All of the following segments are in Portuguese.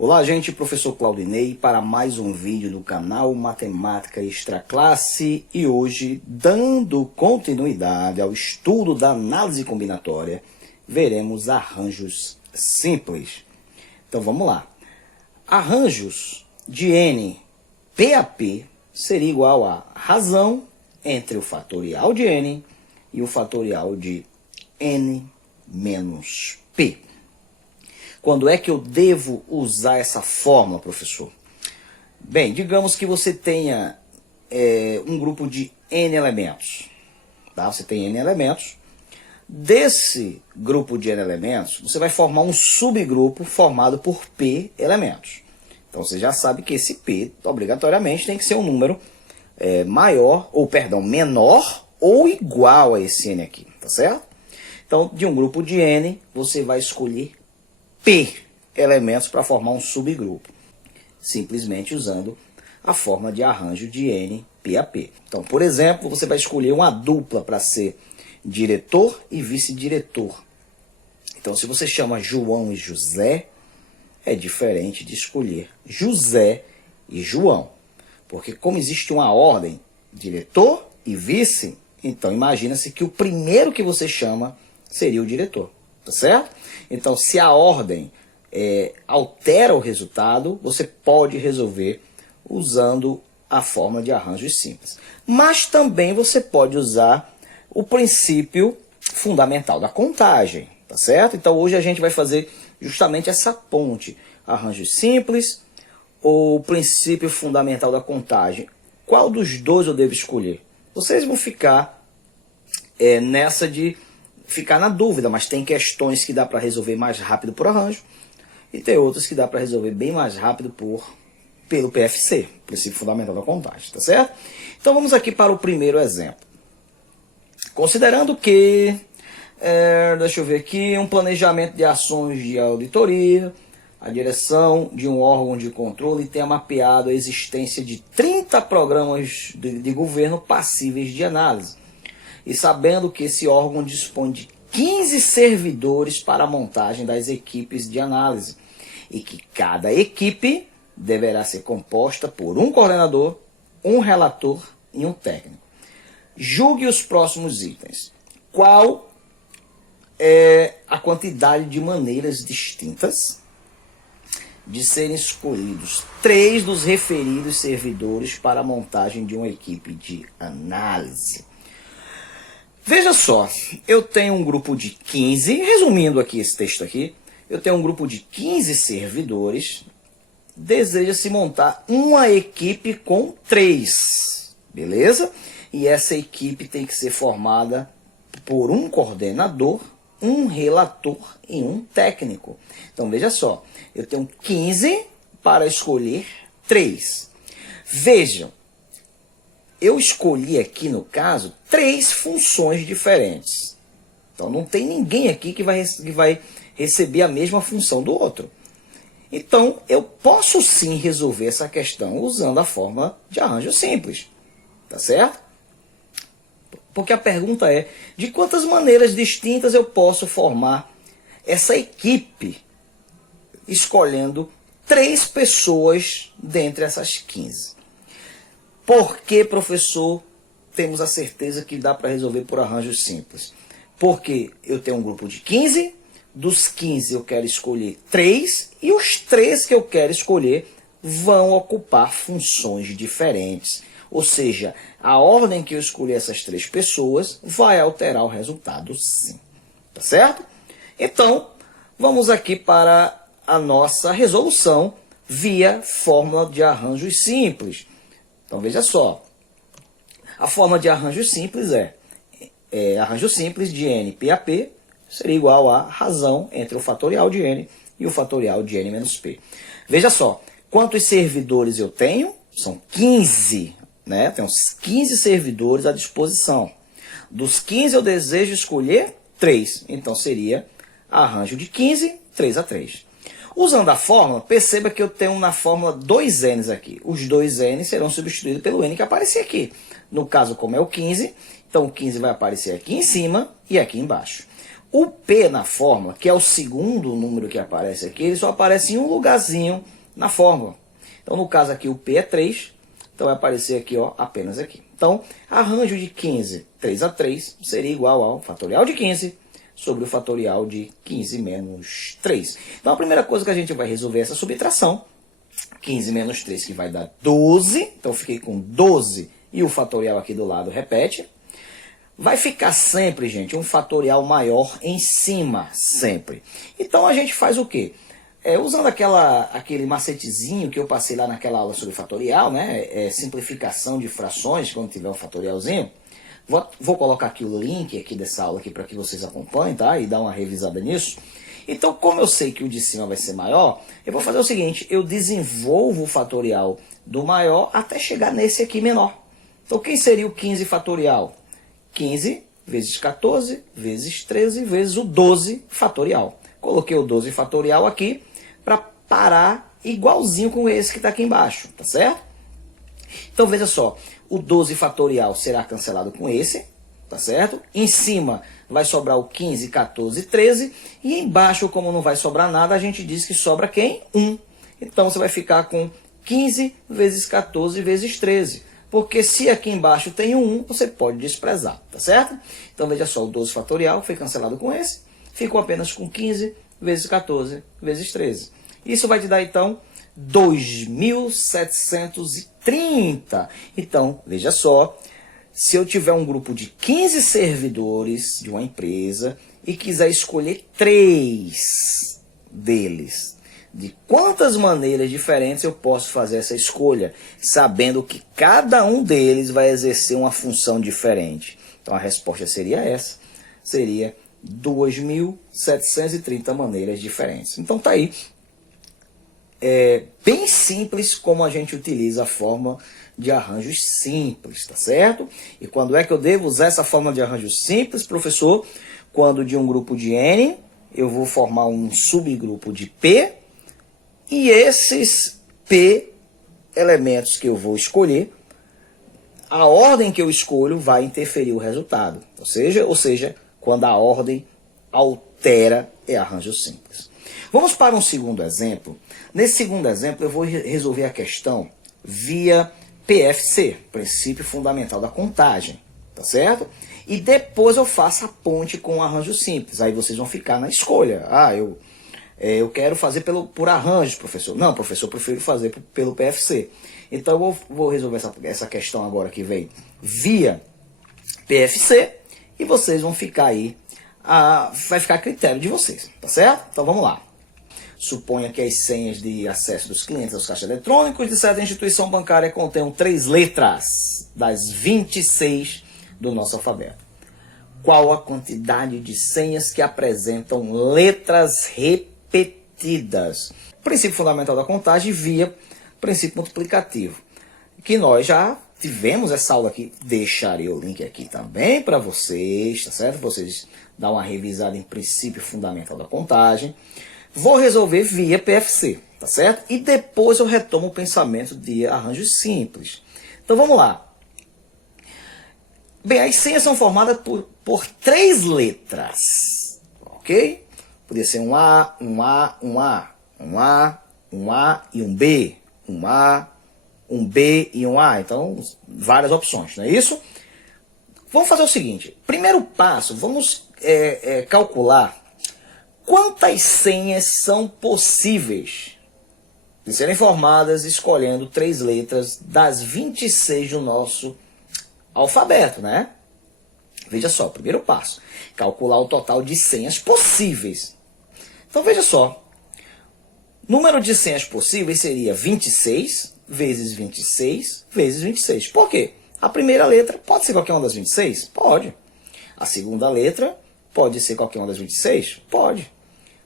Olá, gente, professor Claudinei para mais um vídeo do canal Matemática Extra Classe e hoje, dando continuidade ao estudo da análise combinatória, veremos arranjos simples. Então vamos lá. Arranjos de n PAP seria igual a razão entre o fatorial de n e o fatorial de n menos p. Quando é que eu devo usar essa fórmula, professor? Bem, digamos que você tenha um grupo de n elementos. Tá? Você tem n elementos. Desse grupo de n elementos, você vai formar um subgrupo formado por p elementos. Então você já sabe que esse p, obrigatoriamente, tem que ser um número menor ou igual a esse n aqui, tá certo? Então, de um grupo de n, você vai escolher p elementos para formar um subgrupo, simplesmente usando a forma de arranjo de n PAP. Então, por exemplo, você vai escolher uma dupla para ser diretor e vice-diretor. Então, se você chama João e José, é diferente de escolher José e João, porque como existe uma ordem, diretor e vice, então imagina-se que o primeiro que você chama seria o diretor, tá certo? Então, se a ordem altera o resultado, você pode resolver usando a forma de arranjos simples. Mas também você pode usar o princípio fundamental da contagem, tá certo? Então, hoje a gente vai fazer justamente essa ponte, arranjos simples ou princípio fundamental da contagem. Qual dos dois eu devo escolher? Vocês vão ficar nessa de ficar na dúvida, mas tem questões que dá para resolver mais rápido por arranjo e tem outras que dá para resolver bem mais rápido pelo PFC, princípio fundamental da contagem, tá certo? Então vamos aqui para o primeiro exemplo. Considerando que, deixa eu ver aqui, um planejamento de ações de auditoria, a direção de um órgão de controle tenha mapeado a existência de 30 programas de governo passíveis de análise. E sabendo que esse órgão dispõe de 15 servidores para a montagem das equipes de análise e que cada equipe deverá ser composta por um coordenador, um relator e um técnico. Julgue os próximos itens. Qual é a quantidade de maneiras distintas de serem escolhidos 3 dos referidos servidores para a montagem de uma equipe de análise? Veja só, eu tenho um grupo de 15, resumindo aqui esse texto aqui, eu tenho um grupo de 15 servidores, deseja-se montar uma equipe com 3, beleza? E essa equipe tem que ser formada por um coordenador, um relator e um técnico. Então veja só, eu tenho 15 para escolher 3. Vejam, eu escolhi aqui, no caso, 3 funções diferentes. Então, não tem ninguém aqui que vai receber a mesma função do outro. Então, eu posso sim resolver essa questão usando a forma de arranjo simples. Tá certo? Porque a pergunta é, de quantas maneiras distintas eu posso formar essa equipe escolhendo 3 pessoas dentre essas 15? Por que, professor, temos a certeza que dá para resolver por arranjos simples? Porque eu tenho um grupo de 15, dos 15 eu quero escolher 3, e os 3 que eu quero escolher vão ocupar funções diferentes. Ou seja, a ordem que eu escolher essas 3 pessoas vai alterar o resultado sim. Tá certo? Então, vamos aqui para a nossa resolução via fórmula de arranjos simples. Então, veja só, a forma de arranjo simples arranjo simples de n PAP seria igual a razão entre o fatorial de n e o fatorial de n menos p. Veja só, quantos servidores eu tenho? São 15, né? Tenho 15 servidores à disposição. Dos 15 eu desejo escolher 3, então seria arranjo de 15, 3 a 3. Usando a fórmula, perceba que eu tenho na fórmula 2 n's aqui. Os 2 n serão substituídos pelo n que aparecer aqui. No caso, como é o 15, então o 15 vai aparecer aqui em cima e aqui embaixo. O P na fórmula, que é o segundo número que aparece aqui, ele só aparece em um lugarzinho na fórmula. Então, no caso aqui, o P é 3, então vai aparecer aqui, ó, apenas aqui. Então, arranjo de 15, 3 a 3, seria igual ao fatorial de 15 sobre o fatorial de 15 menos 3. Então, a primeira coisa que a gente vai resolver é essa subtração. 15 menos 3, que vai dar 12. Então, eu fiquei com 12 e o fatorial aqui do lado repete. Vai ficar sempre, gente, um fatorial maior em cima, sempre. Então, a gente faz o quê? Usando aquele macetezinho que eu passei lá naquela aula sobre fatorial, né? Simplificação de frações, quando tiver um fatorialzinho. Vou colocar aqui o link aqui dessa aula aqui para que vocês acompanhem, tá? E dar uma revisada nisso. Então, como eu sei que o de cima vai ser maior, eu vou fazer o seguinte, eu desenvolvo o fatorial do maior até chegar nesse aqui menor. Então, quem seria o 15 fatorial? 15 vezes 14 vezes 13 vezes o 12 fatorial. Coloquei o 12 fatorial aqui para parar igualzinho com esse que está aqui embaixo, tá certo? Então, veja só, o 12 fatorial será cancelado com esse, tá certo? Em cima vai sobrar o 15, 14, 13. E embaixo, como não vai sobrar nada, a gente diz que sobra quem? 1. Então, você vai ficar com 15 vezes 14 vezes 13. Porque se aqui embaixo tem um 1, você pode desprezar, tá certo? Então, veja só, o 12 fatorial foi cancelado com esse. Ficou apenas com 15 vezes 14 vezes 13. Isso vai te dar, então, 2.730. Então, veja só, se eu tiver um grupo de 15 servidores de uma empresa e quiser escolher 3 deles, de quantas maneiras diferentes eu posso fazer essa escolha, sabendo que cada um deles vai exercer uma função diferente? Então, a resposta seria essa, seria 2.730 maneiras diferentes. Então, tá aí. É bem simples como a gente utiliza a forma de arranjos simples, tá certo? E quando é que eu devo usar essa forma de arranjos simples, professor? Quando de um grupo de N, eu vou formar um subgrupo de P, e esses P elementos que eu vou escolher, a ordem que eu escolho vai interferir o resultado. Ou seja, quando a ordem altera, é arranjo simples. Vamos para um segundo exemplo. Nesse segundo exemplo, eu vou resolver a questão via PFC, Princípio Fundamental da Contagem, tá certo? E depois eu faço a ponte com o arranjo simples. Aí vocês vão ficar na escolha. Ah, eu quero fazer por arranjos, professor. Não, professor, eu prefiro fazer pelo PFC. Então eu vou resolver essa questão agora que vem via PFC e vocês vão ficar aí, vai ficar a critério de vocês, tá certo? Então vamos lá. Suponha que as senhas de acesso dos clientes aos caixas eletrônicos de certa instituição bancária contenham 3 letras das 26 do nosso alfabeto. Qual a quantidade de senhas que apresentam letras repetidas? Princípio fundamental da contagem via princípio multiplicativo, que nós já tivemos essa aula aqui. Deixarei o link aqui também para vocês, tá certo? Vocês dão uma revisada em princípio fundamental da contagem. Vou resolver via PFC, tá certo? E depois eu retomo o pensamento de arranjos simples. Então vamos lá. Bem, as senhas são formadas por 3 letras, ok? Podia ser um A, um A, um A, um A, um A e um B, um A, um B e um A. Então, várias opções, não é isso? Vamos fazer o seguinte. Primeiro passo, vamos calcular quantas senhas são possíveis de serem formadas escolhendo 3 letras das 26 do nosso alfabeto, né? Veja só, primeiro passo, calcular o total de senhas possíveis. Então veja só, número de senhas possíveis seria 26 vezes 26 vezes 26. Por quê? A primeira letra pode ser qualquer uma das 26? Pode. A segunda letra pode ser qualquer uma das 26? Pode.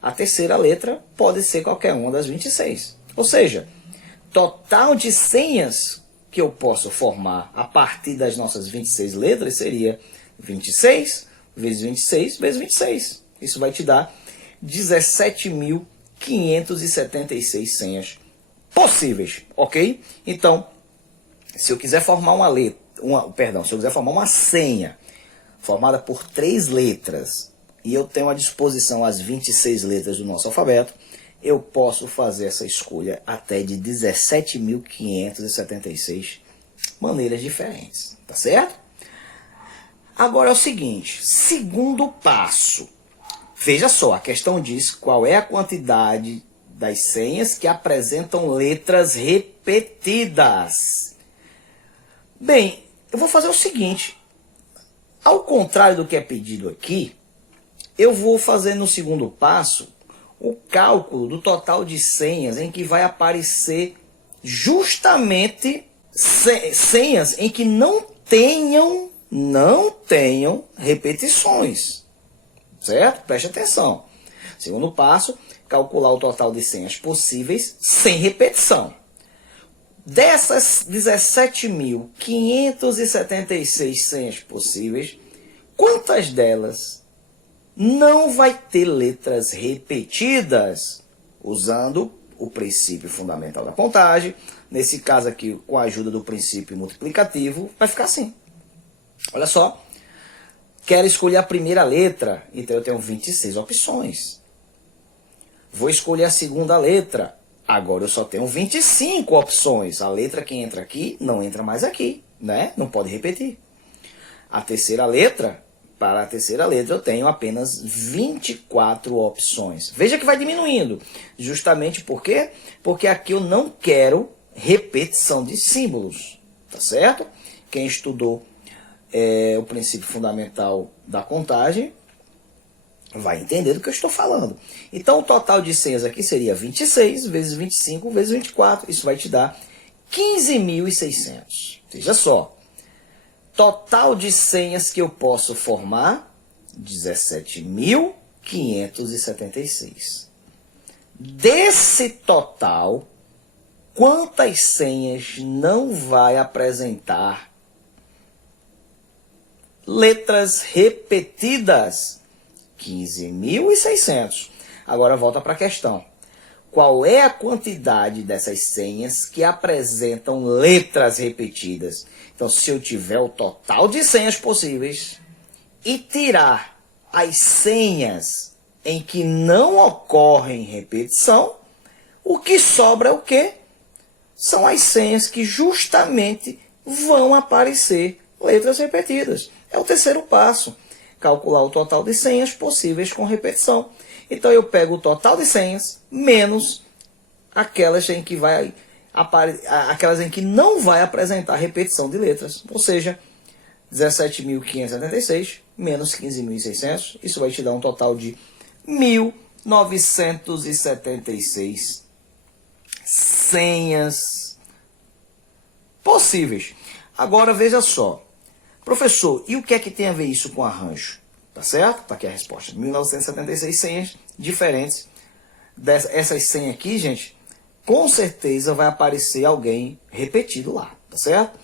A terceira letra pode ser qualquer uma das 26. Ou seja, total de senhas que eu posso formar a partir das nossas 26 letras seria 26 vezes 26 vezes 26. Isso vai te dar 17.576 senhas possíveis, ok? Então, se eu quiser formar se eu quiser formar uma senha formada por 3 letras e eu tenho à disposição as 26 letras do nosso alfabeto, eu posso fazer essa escolha até de 17.576 maneiras diferentes, tá certo? Agora é o seguinte, segundo passo. Veja só, a questão diz qual é a quantidade das senhas que apresentam letras repetidas. Bem, eu vou fazer o seguinte, ao contrário do que é pedido aqui, eu vou fazer no segundo passo o cálculo do total de senhas em que vai aparecer justamente senhas em que não tenham repetições, certo? Preste atenção. Segundo passo, calcular o total de senhas possíveis sem repetição. Dessas 17.576 senhas possíveis, quantas delas não vai ter letras repetidas? Usando o princípio fundamental da contagem, nesse caso aqui, com a ajuda do princípio multiplicativo, vai ficar assim. Olha só, quero escolher a primeira letra, então eu tenho 26 opções. Vou escolher a segunda letra, agora eu só tenho 25 opções. A letra que entra aqui não entra mais aqui, né? Não pode repetir. A terceira letra, para a terceira letra eu tenho apenas 24 opções. Veja que vai diminuindo, justamente por quê? Porque aqui eu não quero repetição de símbolos, tá certo? Quem estudou o princípio fundamental da contagem vai entender do que eu estou falando. Então o total de senhas aqui seria 26 vezes 25 vezes 24. Isso vai te dar 15.600. Veja só. Total de senhas que eu posso formar, 17.576. Desse total, quantas senhas não vai apresentar letras repetidas? 15.600. Agora volta para a questão. Qual é a quantidade dessas senhas que apresentam letras repetidas? Então, se eu tiver o total de senhas possíveis e tirar as senhas em que não ocorrem repetição, o que sobra é o quê? São as senhas que justamente vão aparecer letras repetidas. É o terceiro passo. Calcular o total de senhas possíveis com repetição. Então eu pego o total de senhas menos aquelas em que não vai apresentar repetição de letras. Ou seja, 17.576 menos 15.600. Isso vai te dar um total de 1.976 senhas possíveis. Agora veja só. Professor, e o que é que tem a ver isso com arranjo? Tá certo? Está aqui a resposta. 1976 senhas diferentes. Essas senhas aqui, gente, com certeza vai aparecer alguém repetido lá. Tá certo?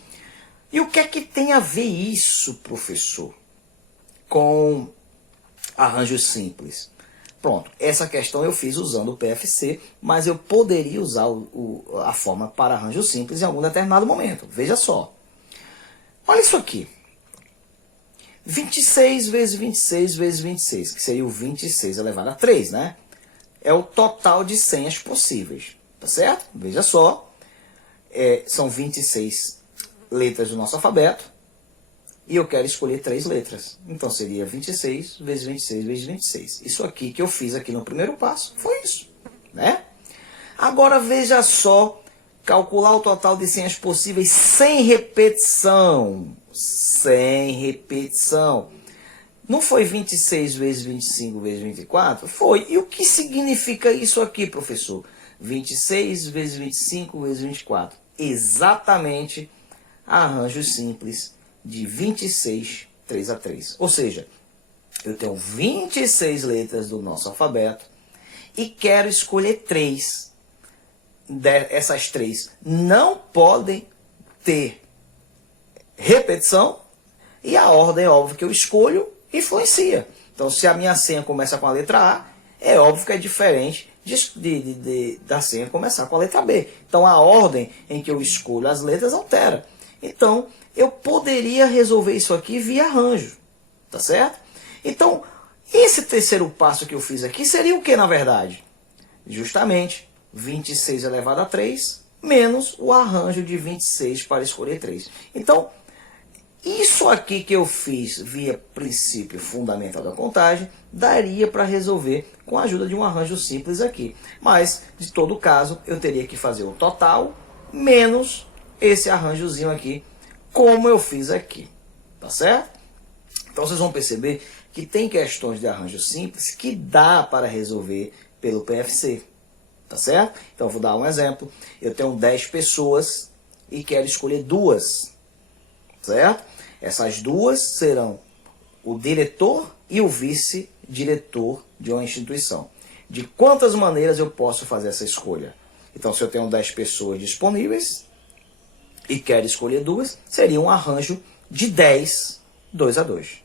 E o que é que tem a ver isso, professor, com arranjos simples? Pronto, essa questão eu fiz usando o PFC, mas eu poderia usar a forma para arranjo simples em algum determinado momento. Veja só. Olha isso aqui. 26 vezes 26 vezes 26, que seria o 26 elevado a 3, né? É o total de senhas possíveis, tá certo? Veja só, são 26 letras do nosso alfabeto, e eu quero escolher 3 letras. Então seria 26 vezes 26 vezes 26. Isso aqui que eu fiz aqui no primeiro passo, foi isso, né? Agora veja só, calcular o total de senhas possíveis sem repetição. Sem repetição. Não foi 26 vezes 25 vezes 24? Foi. E o que significa isso aqui, professor? 26 vezes 25 vezes 24. Exatamente arranjos simples de 26, 3 a 3. Ou seja, eu tenho 26 letras do nosso alfabeto e quero escolher 3. Essas 3 não podem ter repetição, e a ordem, é óbvio, que eu escolho influencia. Então, se a minha senha começa com a letra A, é óbvio que é diferente da senha começar com a letra B. Então, a ordem em que eu escolho as letras altera. Então, eu poderia resolver isso aqui via arranjo, tá certo? Então, Esse terceiro passo que eu fiz aqui seria o que, na verdade? Justamente 26 elevado a 3 menos o arranjo de 26 para escolher 3. Então, isso aqui que eu fiz via princípio fundamental da contagem, daria para resolver com a ajuda de um arranjo simples aqui. Mas, de todo caso, eu teria que fazer o total menos esse arranjozinho aqui, como eu fiz aqui. Tá certo? Então, vocês vão perceber que tem questões de arranjo simples que dá para resolver pelo PFC. Tá certo? Então, eu vou dar um exemplo. Eu tenho 10 pessoas e quero escolher 2. Certo? Essas 2 serão o diretor e o vice-diretor de uma instituição. De quantas maneiras eu posso fazer essa escolha? Então, se eu tenho 10 pessoas disponíveis e quero escolher 2, seria um arranjo de 10, 2 a 2.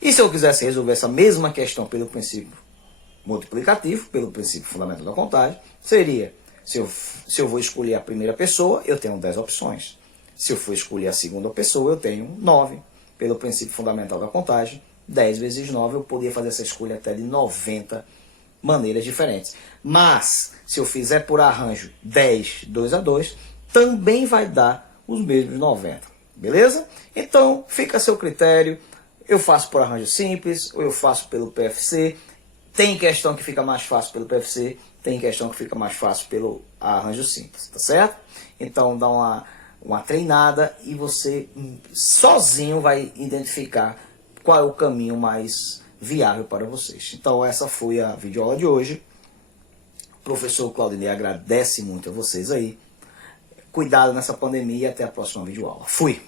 E se eu quisesse resolver essa mesma questão pelo princípio multiplicativo, pelo princípio fundamental da contagem, seria, se eu vou escolher a primeira pessoa, eu tenho 10 opções. Se eu for escolher a segunda pessoa, eu tenho 9. Pelo princípio fundamental da contagem, 10 vezes 9, eu poderia fazer essa escolha até de 90 maneiras diferentes. Mas, se eu fizer por arranjo 10, 2 a 2, também vai dar os mesmos 90. Beleza? Então, fica a seu critério. Eu faço por arranjo simples, ou eu faço pelo PFC. Tem questão que fica mais fácil pelo PFC, tem questão que fica mais fácil pelo arranjo simples, tá certo? Então dá uma treinada e você sozinho vai identificar qual é o caminho mais viável para vocês. Então essa foi a videoaula de hoje. O professor Claudinei agradece muito a vocês aí. Cuidado nessa pandemia e até a próxima videoaula. Fui!